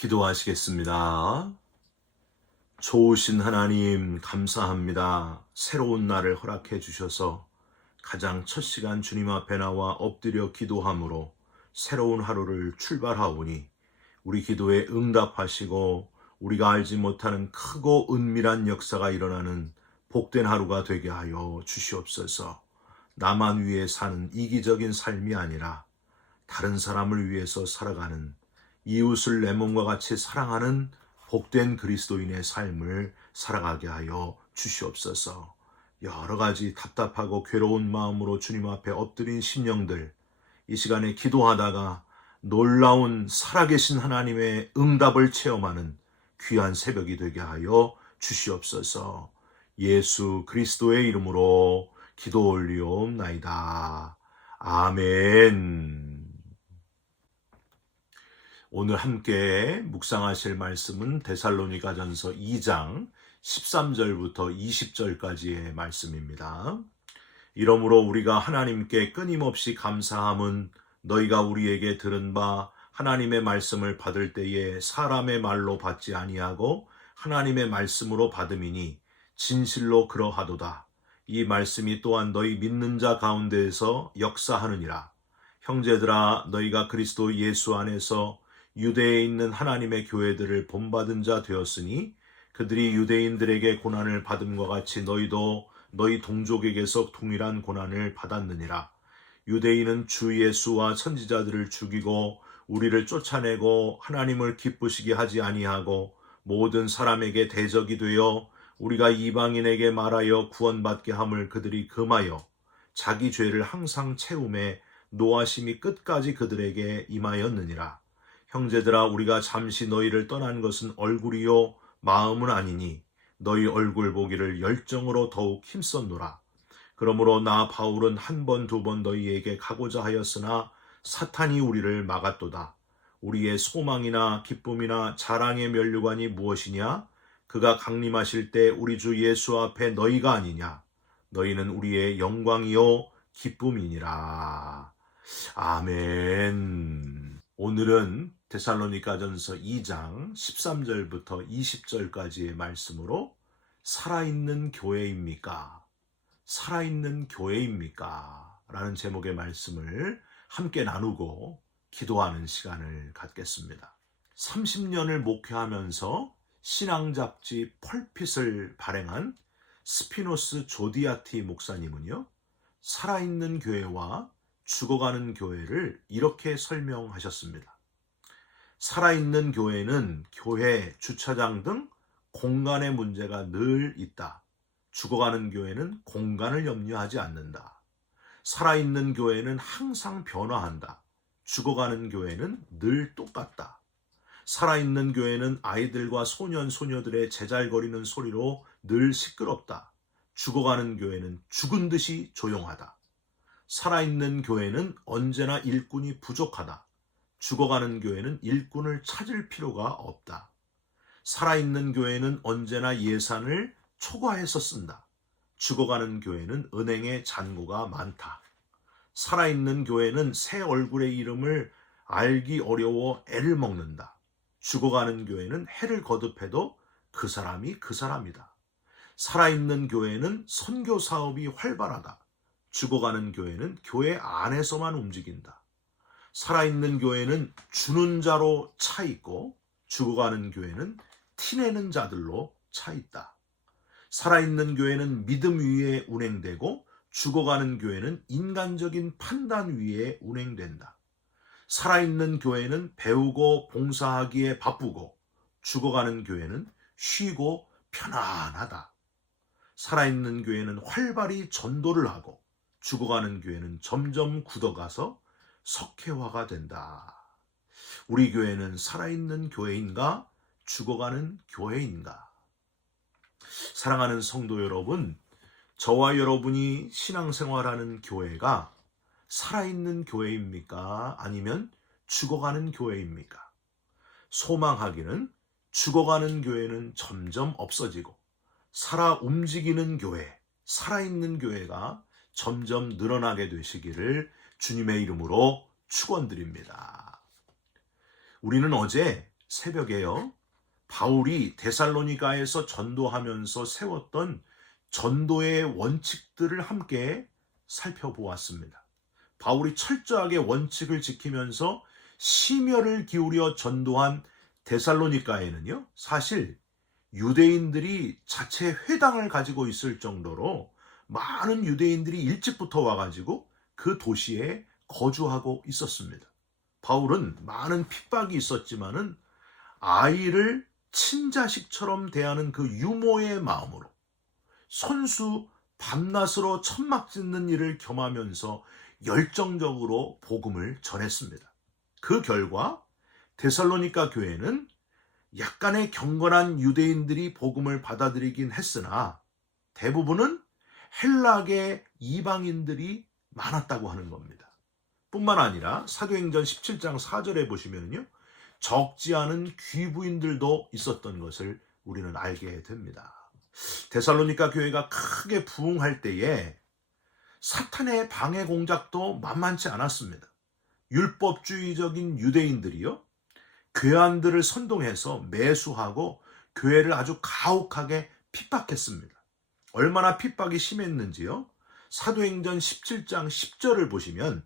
기도하시겠습니다. 좋으신 하나님 감사합니다. 새로운 날을 허락해 주셔서 가장 첫 시간 주님 앞에 나와 엎드려 기도함으로 새로운 하루를 출발하오니 우리 기도에 응답하시고 우리가 알지 못하는 크고 은밀한 역사가 일어나는 복된 하루가 되게 하여 주시옵소서. 나만 위해 사는 이기적인 삶이 아니라 다른 사람을 위해서 살아가는, 이웃을 내 몸과 같이 사랑하는 복된 그리스도인의 삶을 살아가게 하여 주시옵소서. 여러 가지 답답하고 괴로운 마음으로 주님 앞에 엎드린 심령들, 이 시간에 기도하다가 놀라운 살아계신 하나님의 응답을 체험하는 귀한 새벽이 되게 하여 주시옵소서. 예수 그리스도의 이름으로 기도 올리옵나이다. 아멘. 오늘 함께 묵상하실 말씀은 데살로니가전서 2장 13절부터 20절까지의 말씀입니다. 이러므로 우리가 하나님께 끊임없이 감사함은 너희가 우리에게 들은 바 하나님의 말씀을 받을 때에 사람의 말로 받지 아니하고 하나님의 말씀으로 받음이니 진실로 그러하도다. 이 말씀이 또한 너희 믿는 자 가운데에서 역사하느니라. 형제들아, 너희가 그리스도 예수 안에서 유대에 있는 하나님의 교회들을 본받은 자 되었으니 그들이 유대인들에게 고난을 받음과 같이 너희도 너희 동족에게서 동일한 고난을 받았느니라. 유대인은 주 예수와 선지자들을 죽이고 우리를 쫓아내고 하나님을 기쁘시게 하지 아니하고 모든 사람에게 대적이 되어 우리가 이방인에게 말하여 구원받게 함을 그들이 금하여 자기 죄를 항상 채움에 노하심이 끝까지 그들에게 임하였느니라. 형제들아, 우리가 잠시 너희를 떠난 것은 얼굴이요 마음은 아니니 너희 얼굴 보기를 열정으로 더욱 힘썼노라. 그러므로 나 바울은 한 번 두 번 너희에게 가고자 하였으나 사탄이 우리를 막았도다. 우리의 소망이나 기쁨이나 자랑의 면류관이 무엇이냐? 그가 강림하실 때 우리 주 예수 앞에 너희가 아니냐? 너희는 우리의 영광이요 기쁨이니라. 아멘. 오늘은 데살로니가전서 2장 13절부터 20절까지의 말씀으로 살아있는 교회입니까? 살아있는 교회입니까? 라는 제목의 말씀을 함께 나누고 기도하는 시간을 갖겠습니다. 30년을 목회하면서 신앙 잡지 펄핏을 발행한 스피노스 조디아티 목사님은요, 살아있는 교회와 죽어가는 교회를 이렇게 설명하셨습니다. 살아있는 교회는 교회, 주차장 등 공간의 문제가 늘 있다. 죽어가는 교회는 공간을 염려하지 않는다. 살아있는 교회는 항상 변화한다. 죽어가는 교회는 늘 똑같다. 살아있는 교회는 아이들과 소년, 소녀들의 제잘거리는 소리로 늘 시끄럽다. 죽어가는 교회는 죽은 듯이 조용하다. 살아있는 교회는 언제나 일꾼이 부족하다. 죽어가는 교회는 일꾼을 찾을 필요가 없다. 살아있는 교회는 언제나 예산을 초과해서 쓴다. 죽어가는 교회는 은행에 잔고가 많다. 살아있는 교회는 새 얼굴의 이름을 알기 어려워 애를 먹는다. 죽어가는 교회는 해를 거듭해도 그 사람이 그 사람이다. 살아있는 교회는 선교 사업이 활발하다. 죽어가는 교회는 교회 안에서만 움직인다. 살아있는 교회는 주는 자로 차 있고 죽어가는 교회는 티내는 자들로 차 있다. 살아있는 교회는 믿음 위에 운행되고 죽어가는 교회는 인간적인 판단 위에 운행된다. 살아있는 교회는 배우고 봉사하기에 바쁘고 죽어가는 교회는 쉬고 편안하다. 살아있는 교회는 활발히 전도를 하고 죽어가는 교회는 점점 굳어가서 석회화가 된다. 우리 교회는 살아있는 교회인가? 죽어가는 교회인가? 사랑하는 성도 여러분, 저와 여러분이 신앙생활하는 교회가 살아있는 교회입니까? 아니면 죽어가는 교회입니까? 소망하기는 죽어가는 교회는 점점 없어지고 살아 움직이는 교회, 살아있는 교회가 점점 늘어나게 되시기를 주님의 이름으로 축원드립니다. 우리는 어제 새벽에요, 바울이 데살로니가에서 전도하면서 세웠던 전도의 원칙들을 함께 살펴보았습니다. 바울이 철저하게 원칙을 지키면서 심혈을 기울여 전도한 데살로니가에는요, 사실 유대인들이 자체 회당을 가지고 있을 정도로 많은 유대인들이 일찍부터 와가지고 그 도시에 거주하고 있었습니다. 바울은 많은 핍박이 있었지만은 아이를 친자식처럼 대하는 그 유모의 마음으로 손수 밤낮으로 천막 짓는 일을 겸하면서 열정적으로 복음을 전했습니다. 그 결과 데살로니가 교회는 약간의 경건한 유대인들이 복음을 받아들이긴 했으나 대부분은 헬라계 이방인들이 많았다고 하는 겁니다. 뿐만 아니라 사도행전 17장 4절에 보시면요, 적지 않은 귀부인들도 있었던 것을 우리는 알게 됩니다. 데살로니가 교회가 크게 부흥할 때에 사탄의 방해 공작도 만만치 않았습니다. 율법주의적인 유대인들이요, 괴한들을 선동해서 매수하고 교회를 아주 가혹하게 핍박했습니다. 얼마나 핍박이 심했는지요, 사도행전 17장 10절을 보시면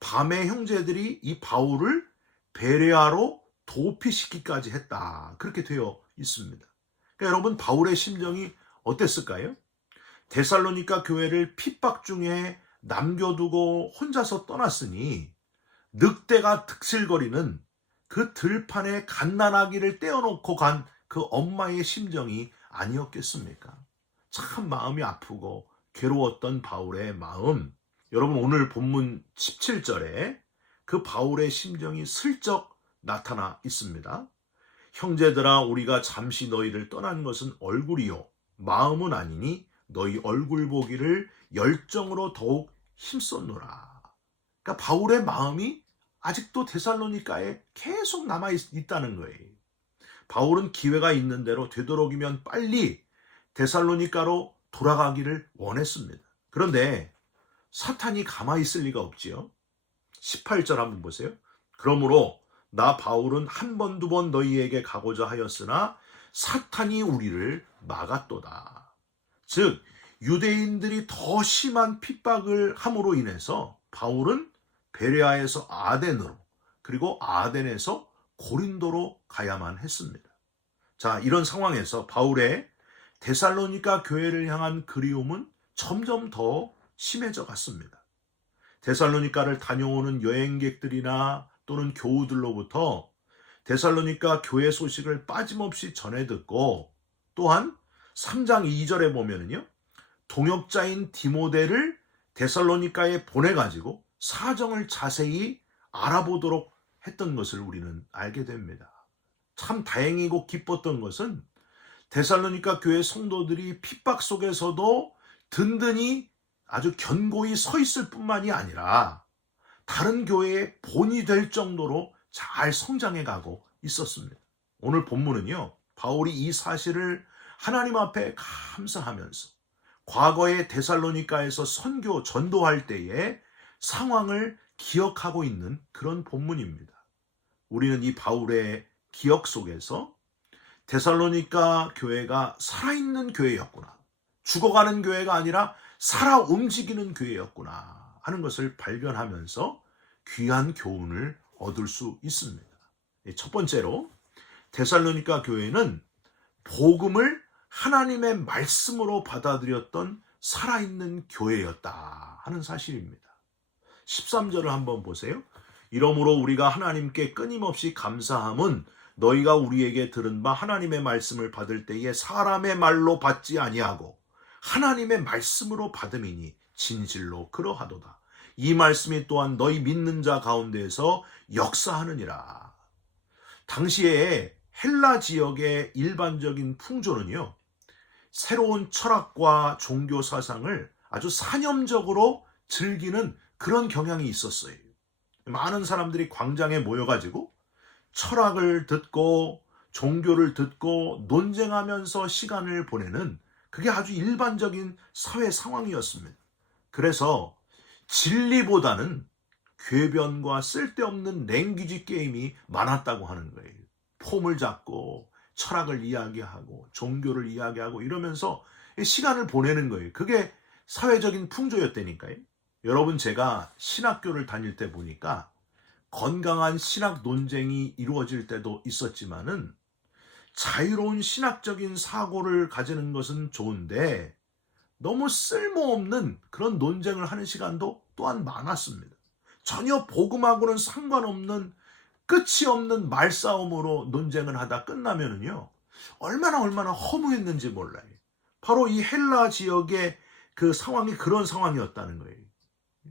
밤에 형제들이 이 바울을 베레아로 도피시키기까지 했다, 그렇게 되어 있습니다. 그러니까 여러분, 바울의 심정이 어땠을까요? 데살로니가 교회를 핍박 중에 남겨두고 혼자서 떠났으니 늑대가 득실거리는 그 들판에 갓난아기를 떼어놓고 간 그 엄마의 심정이 아니었겠습니까? 참 마음이 아프고 괴로웠던 바울의 마음, 여러분 오늘 본문 17절에 그 바울의 심정이 슬쩍 나타나 있습니다. 형제들아, 우리가 잠시 너희를 떠난 것은 얼굴이요 마음은 아니니 너희 얼굴 보기를 열정으로 더욱 힘썼노라. 그러니까 바울의 마음이 아직도 데살로니가에 계속 남아 있다는 거예요. 바울은 기회가 있는 대로 되도록이면 빨리 데살로니가로 돌아가기를 원했습니다. 그런데 사탄이 가만히 있을 리가 없지요. 18절 한번 보세요. 그러므로 나 바울은 한 번, 두 번 너희에게 가고자 하였으나 사탄이 우리를 막았도다. 즉 유대인들이 더 심한 핍박을 함으로 인해서 바울은 베레아에서 아덴으로, 그리고 아덴에서 고린도로 가야만 했습니다. 자, 이런 상황에서 바울의 데살로니가 교회를 향한 그리움은 점점 더 심해져 갔습니다. 데살로니가를 다녀오는 여행객들이나 또는 교우들로부터 데살로니가 교회 소식을 빠짐없이 전해 듣고, 또한 3장 2절에 보면은요, 동역자인 디모데를 데살로니가에 보내가지고 사정을 자세히 알아보도록 했던 것을 우리는 알게 됩니다. 참 다행이고 기뻤던 것은 데살로니가 교회 성도들이 핍박 속에서도 든든히 아주 견고히 서 있을 뿐만이 아니라 다른 교회의 본이 될 정도로 잘 성장해 가고 있었습니다. 오늘 본문은요, 바울이 이 사실을 하나님 앞에 감사하면서 과거에 데살로니가에서 선교, 전도할 때의 상황을 기억하고 있는 그런 본문입니다. 우리는 이 바울의 기억 속에서 데살로니가 교회가 살아있는 교회였구나, 죽어가는 교회가 아니라 살아 움직이는 교회였구나 하는 것을 발견하면서 귀한 교훈을 얻을 수 있습니다. 첫 번째로 데살로니가 교회는 복음을 하나님의 말씀으로 받아들였던 살아있는 교회였다 하는 사실입니다. 13절을 한번 보세요. 이러므로 우리가 하나님께 끊임없이 감사함은 너희가 우리에게 들은 바 하나님의 말씀을 받을 때에 사람의 말로 받지 아니하고 하나님의 말씀으로 받음이니 진실로 그러하도다. 이 말씀이 또한 너희 믿는 자 가운데에서 역사하느니라. 당시에 헬라 지역의 일반적인 풍조는요, 새로운 철학과 종교 사상을 아주 사념적으로 즐기는 그런 경향이 있었어요. 많은 사람들이 광장에 모여가지고 철학을 듣고 종교를 듣고 논쟁하면서 시간을 보내는, 그게 아주 일반적인 사회 상황이었습니다. 그래서 진리보다는 궤변과 쓸데없는 랭귀지 게임이 많았다고 하는 거예요. 폼을 잡고 철학을 이야기하고 종교를 이야기하고 이러면서 시간을 보내는 거예요. 그게 사회적인 풍조였다니까요. 여러분, 제가 신학교를 다닐 때 보니까 건강한 신학 논쟁이 이루어질 때도 있었지만은 자유로운 신학적인 사고를 가지는 것은 좋은데 너무 쓸모없는 그런 논쟁을 하는 시간도 또한 많았습니다. 전혀 복음하고는 상관없는 끝이 없는 말싸움으로 논쟁을 하다 끝나면은요, 얼마나 허무했는지 몰라요. 바로 이 헬라 지역의 그 상황이 그런 상황이었다는 거예요.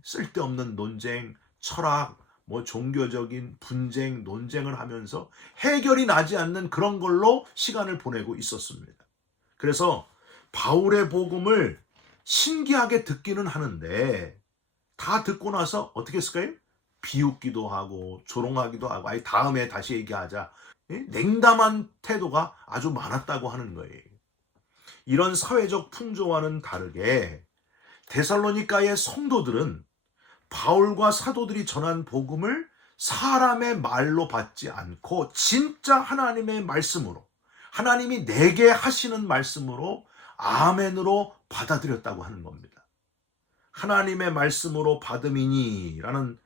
쓸데없는 논쟁, 철학, 종교적인 분쟁, 논쟁을 하면서 해결이 나지 않는 그런 걸로 시간을 보내고 있었습니다. 그래서 바울의 복음을 신기하게 듣기는 하는데 다 듣고 나서 어떻게 했을까요? 비웃기도 하고 조롱하기도 하고 다음에 다시 얘기하자. 냉담한 태도가 아주 많았다고 하는 거예요. 이런 사회적 풍조와는 다르게 데살로니가의 성도들은 바울과 사도들이 전한 복음을 사람의 말로 받지 않고 진짜 하나님의 말씀으로, 하나님이 내게 하시는 말씀으로 아멘으로 받아들였다고 하는 겁니다. 하나님의 말씀으로 받음이니 라는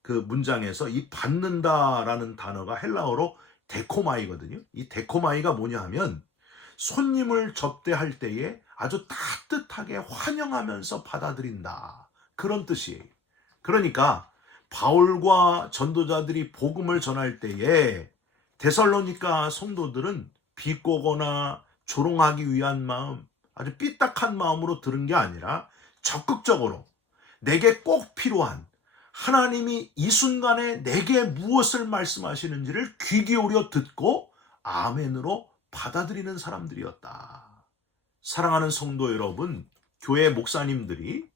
그 문장에서 이 받는다라는 단어가 헬라어로 데코마이거든요. 이 데코마이가 뭐냐 하면 손님을 접대할 때에 아주 따뜻하게 환영하면서 받아들인다, 그런 뜻이에요. 그러니까 바울과 전도자들이 복음을 전할 때에 데살로니가 성도들은 비꼬거나 조롱하기 위한 마음, 아주 삐딱한 마음으로 들은 게 아니라 적극적으로 내게 꼭 필요한 하나님이 이 순간에 내게 무엇을 말씀하시는지를 귀 기울여 듣고 아멘으로 받아들이는 사람들이었다. 사랑하는 성도 여러분, 교회 목사님들이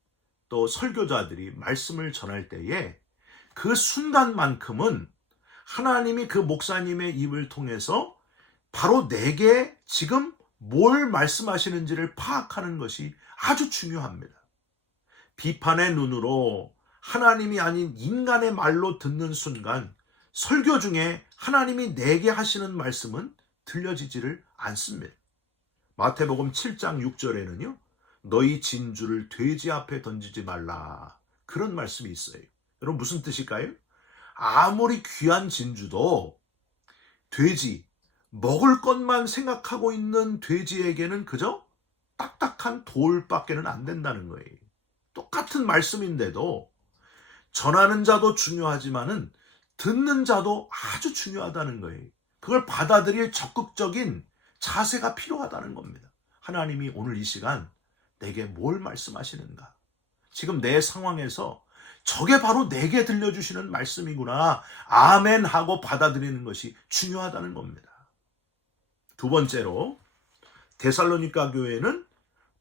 또 설교자들이 말씀을 전할 때에 그 순간만큼은 하나님이 그 목사님의 입을 통해서 바로 내게 지금 뭘 말씀하시는지를 파악하는 것이 아주 중요합니다. 비판의 눈으로 하나님이 아닌 인간의 말로 듣는 순간 설교 중에 하나님이 내게 하시는 말씀은 들려지지를 않습니다. 마태복음 7장 6절에는요. 너희 진주를 돼지 앞에 던지지 말라, 그런 말씀이 있어요. 여러분, 무슨 뜻일까요? 아무리 귀한 진주도 돼지, 먹을 것만 생각하고 있는 돼지에게는 그저 딱딱한 돌밖에는 안 된다는 거예요. 똑같은 말씀인데도 전하는 자도 중요하지만은 듣는 자도 아주 중요하다는 거예요. 그걸 받아들일 적극적인 자세가 필요하다는 겁니다. 하나님이 오늘 이 시간 내게 뭘 말씀하시는가? 지금 내 상황에서 저게 바로 내게 들려주시는 말씀이구나, 아멘 하고 받아들이는 것이 중요하다는 겁니다. 두 번째로, 데살로니가 교회는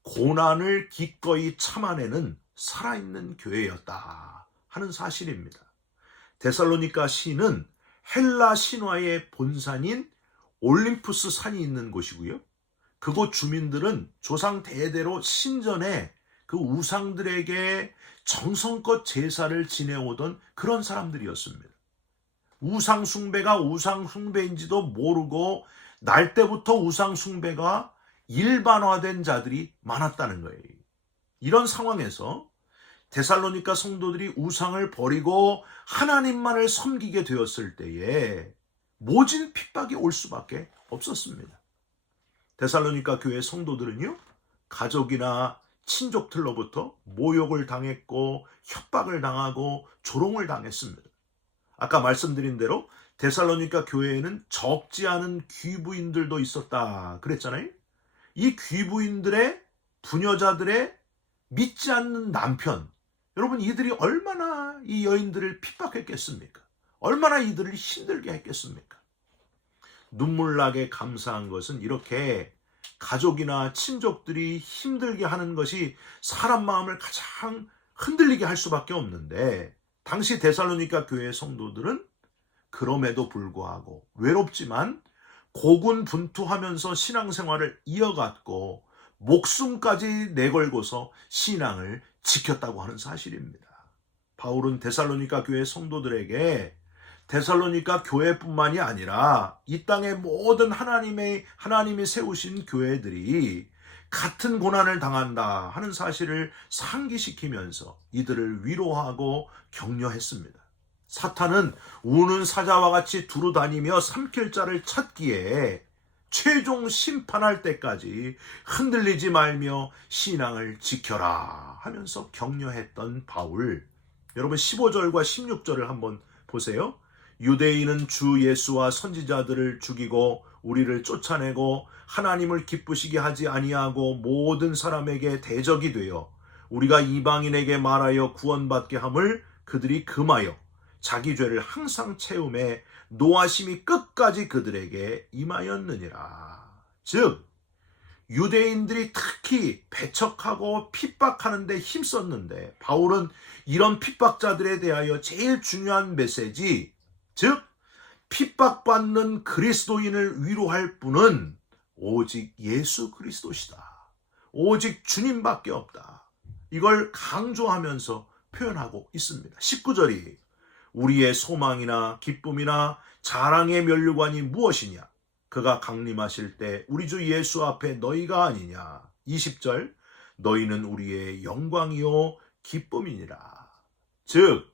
고난을 기꺼이 참아내는 살아있는 교회였다 하는 사실입니다. 데살로니가 시는 헬라 신화의 본산인 올림푸스 산이 있는 곳이고요. 그곳 주민들은 조상 대대로 신전에 그 우상들에게 정성껏 제사를 지내오던 그런 사람들이었습니다. 우상 숭배가 우상 숭배인지도 모르고 날 때부터 우상 숭배가 일반화된 자들이 많았다는 거예요. 이런 상황에서 데살로니가 성도들이 우상을 버리고 하나님만을 섬기게 되었을 때에 모진 핍박이 올 수밖에 없었습니다. 데살로니가 교회 성도들은요, 가족이나 친족들로부터 모욕을 당했고 협박을 당하고 조롱을 당했습니다. 아까 말씀드린 대로 데살로니가 교회에는 적지 않은 귀부인들도 있었다 그랬잖아요. 이 귀부인들의, 부녀자들의 믿지 않는 남편, 여러분, 이들이 얼마나 이 여인들을 핍박했겠습니까? 얼마나 이들을 힘들게 했겠습니까? 눈물나게 감사한 것은 이렇게 가족이나 친족들이 힘들게 하는 것이 사람 마음을 가장 흔들리게 할 수밖에 없는데, 당시 데살로니가 교회 성도들은 그럼에도 불구하고 외롭지만 고군분투하면서 신앙생활을 이어갔고 목숨까지 내걸고서 신앙을 지켰다고 하는 사실입니다. 바울은 데살로니가 교회 성도들에게 데살로니가 교회뿐만이 아니라 이 땅의 모든 하나님이 세우신 교회들이 같은 고난을 당한다 하는 사실을 상기시키면서 이들을 위로하고 격려했습니다. 사탄은 우는 사자와 같이 두루다니며 삼킬 자를 찾기에 최종 심판할 때까지 흔들리지 말며 신앙을 지켜라 하면서 격려했던 바울. 여러분 15절과 16절을 한번 보세요. 유대인은 주 예수와 선지자들을 죽이고 우리를 쫓아내고 하나님을 기쁘시게 하지 아니하고 모든 사람에게 대적이 되어 우리가 이방인에게 말하여 구원받게 함을 그들이 금하여 자기 죄를 항상 채움에 노하심이 끝까지 그들에게 임하였느니라. 즉 유대인들이 특히 배척하고 핍박하는 데 힘썼는데 바울은 이런 핍박자들에 대하여 제일 중요한 메시지, 즉 핍박받는 그리스도인을 위로할 분은 오직 예수 그리스도시다. 오직 주님밖에 없다. 이걸 강조하면서 표현하고 있습니다. 19절이 우리의 소망이나 기쁨이나 자랑의 면류관이 무엇이냐? 그가 강림하실 때 우리 주 예수 앞에 너희가 아니냐? 20절 너희는 우리의 영광이요 기쁨이니라. 즉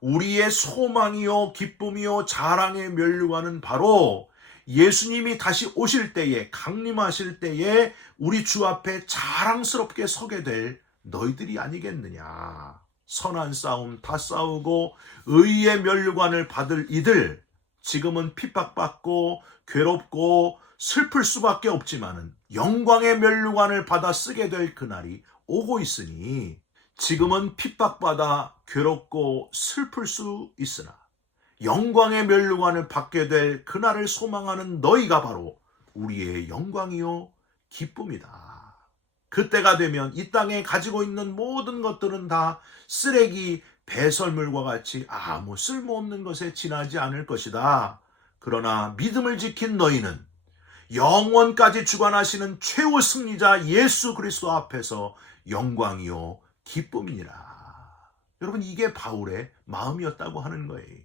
우리의 소망이요 기쁨이요 자랑의 면류관은 바로 예수님이 다시 오실 때에 강림하실 때에 우리 주 앞에 자랑스럽게 서게 될 너희들이 아니겠느냐. 선한 싸움 다 싸우고 의의 면류관을 받을 이들, 지금은 핍박받고 괴롭고 슬플 수밖에 없지만은 영광의 면류관을 받아 쓰게 될 그날이 오고 있으니 지금은 핍박받아 괴롭고 슬플 수 있으나 영광의 면류관을 받게 될 그날을 소망하는 너희가 바로 우리의 영광이요 기쁨이다. 그때가 되면 이 땅에 가지고 있는 모든 것들은 다 쓰레기 배설물과 같이 아무 쓸모없는 것에 지나지 않을 것이다. 그러나 믿음을 지킨 너희는 영원까지 주관하시는 최후 승리자 예수 그리스도 앞에서 영광이요 기쁨이니라. 여러분 이게 바울의 마음이었다고 하는 거예요.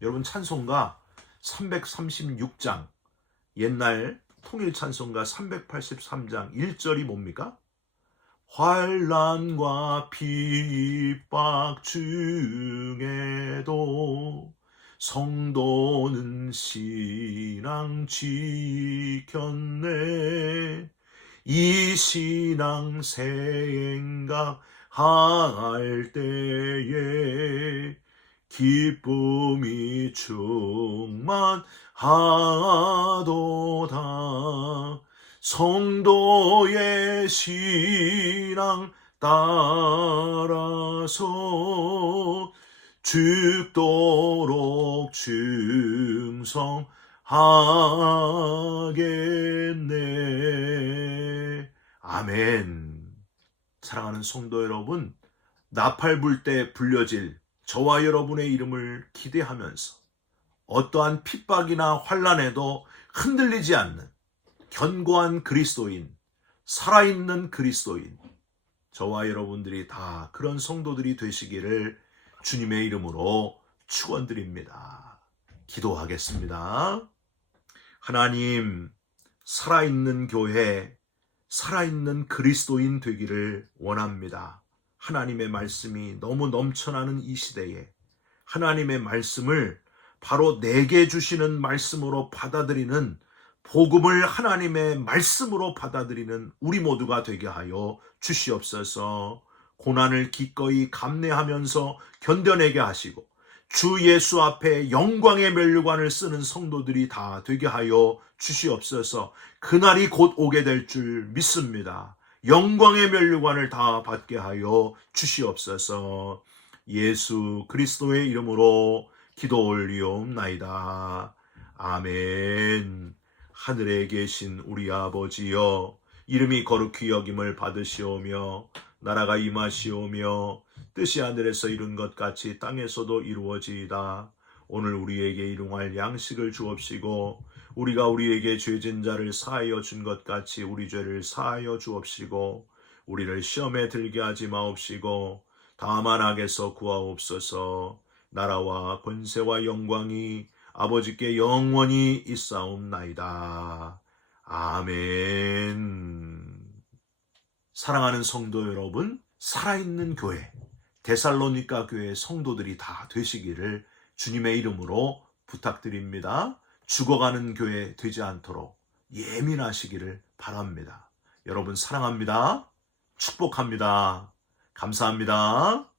여러분 찬송가 336장, 옛날 통일 찬송가 383장 1절이 뭡니까? 환난과 핍박 중에도 성도는 신앙 지켰네. 이 신앙 생각할 때에 기쁨이 충만하도다. 성도의 신앙 따라서 죽도록 충성하겠네. 아멘. 사랑하는 성도 여러분, 나팔 불 때 불려질 저와 여러분의 이름을 기대하면서 어떠한 핍박이나 환난에도 흔들리지 않는 견고한 그리스도인, 살아있는 그리스도인, 저와 여러분들이 다 그런 성도들이 되시기를 주님의 이름으로 축원드립니다. 기도하겠습니다. 하나님, 살아있는 교회, 살아있는 그리스도인 되기를 원합니다. 하나님의 말씀이 너무 넘쳐나는 이 시대에 하나님의 말씀을 바로 내게 주시는 말씀으로 받아들이는, 복음을 하나님의 말씀으로 받아들이는 우리 모두가 되게 하여 주시옵소서. 고난을 기꺼이 감내하면서 견뎌내게 하시고 주 예수 앞에 영광의 면류관을 쓰는 성도들이 다 되게 하여 주시옵소서. 그날이 곧 오게 될 줄 믿습니다. 영광의 면류관을 다 받게 하여 주시옵소서. 예수 그리스도의 이름으로 기도 올리옵나이다. 아멘. 하늘에 계신 우리 아버지여, 이름이 거룩히 여김을 받으시오며 나라가 임하시오며 뜻이 하늘에서 이룬 것 같이 땅에서도 이루어지이다. 오늘 우리에게 일용할 양식을 주옵시고 우리가 우리에게 죄진 자를 사하여 준 것 같이 우리 죄를 사하여 주옵시고 우리를 시험에 들게 하지 마옵시고 다만 악에서 구하옵소서. 나라와 권세와 영광이 아버지께 영원히 있사옵나이다. 아멘. 사랑하는 성도 여러분, 살아있는 교회, 데살로니가 교회 성도들이 다 되시기를 주님의 이름으로 부탁드립니다. 죽어가는 교회 되지 않도록 예민하시기를 바랍니다. 여러분 사랑합니다. 축복합니다. 감사합니다.